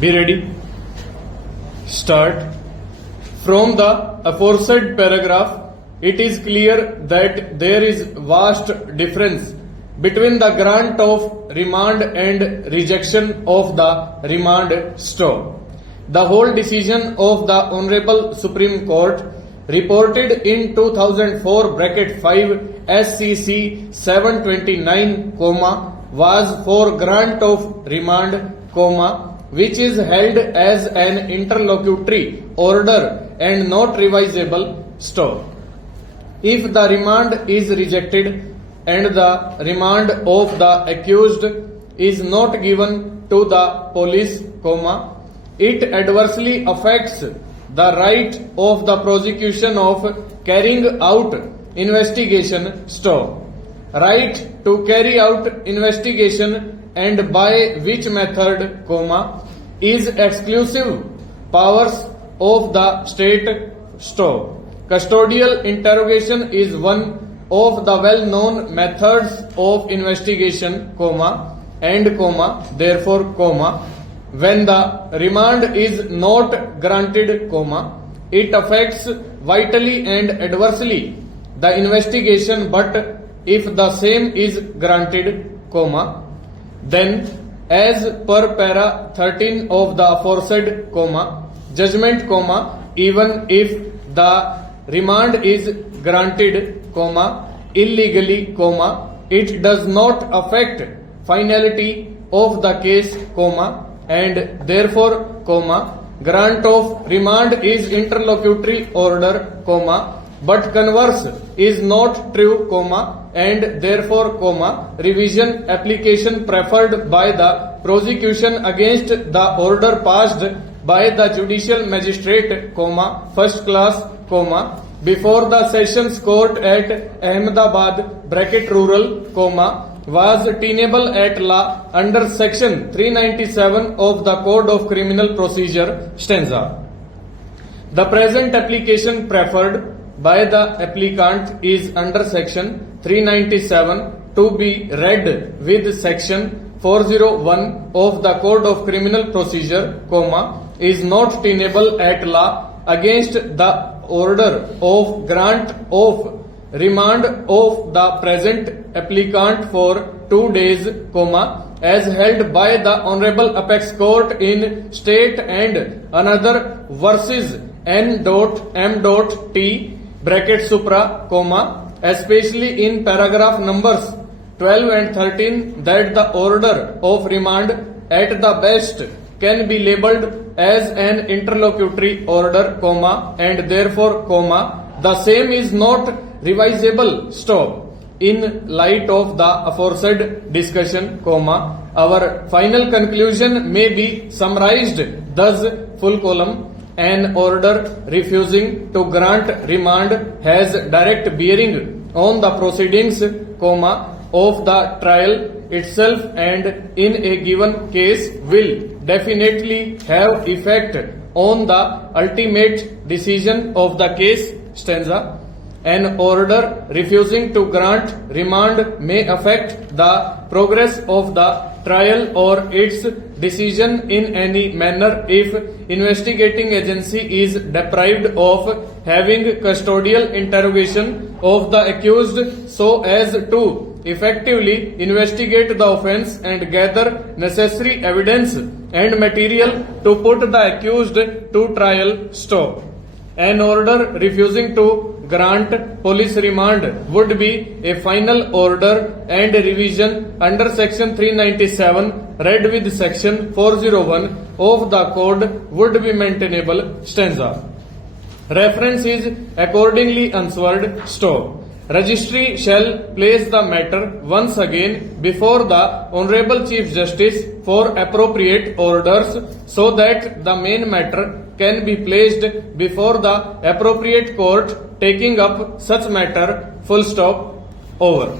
Be ready. Start. From the aforesaid paragraph, it is clear that there is vast difference between the grant of remand and rejection of the remand stop. The whole decision of the Honorable Supreme Court reported in 2004 bracket 5 SCC 729, was for grant of remand, which is held as an interlocutory order and not revisable stop. If the remand is rejected and the remand of the accused is not given to the police, it adversely affects the right of the prosecution of carrying out investigation stop. Right to carry out investigation and by which method, is exclusive powers of the state stop. Custodial interrogation is one of the well-known methods of investigation, therefore, when the remand is not granted, it affects vitally and adversely the investigation, but if the same is granted, then as per para 13 of the aforesaid, judgment, even if the remand is granted, illegally, it does not affect finality of the case, and therefore, grant of remand is interlocutory order, but converse is not true, and therefore, revision application preferred by the prosecution against the order passed by the judicial magistrate, first class, before the Sessions Court at Ahmedabad, bracket rural, was tenable at law under section 397 of the Code of Criminal Procedure, stanza. The present application preferred by the applicant is under section 397 to be read with section 401 of the Code of Criminal Procedure, is not tenable at law against the order of grant of remand of the present applicant for 2 days, as held by the Honorable Apex Court in State and another versus N.M.T. bracket supra, especially in paragraph numbers 12 and 13, that the order of remand at the best can be labeled as an interlocutory order, and therefore, the same is not revisable stop. In light of the aforesaid discussion, our final conclusion may be summarized thus, an order refusing to grant remand has direct bearing on the proceedings, of the trial itself, and in a given case will definitely have effect on the ultimate decision of the case, stanza. An order refusing to grant remand may affect the progress of the trial or its decision in any manner if investigating agency is deprived of having custodial interrogation of the accused so as to effectively investigate the offence and gather necessary evidence and material to put the accused to trial, stop. An order refusing to grant police remand would be a final order, and revision under section 397 read with section 401 of the code would be maintainable, stanza. Reference is accordingly answered, stop. Registry shall place the matter once again before the Honorable Chief Justice for appropriate orders so that the main matter can be placed before the appropriate court taking up such matter, full stop, over.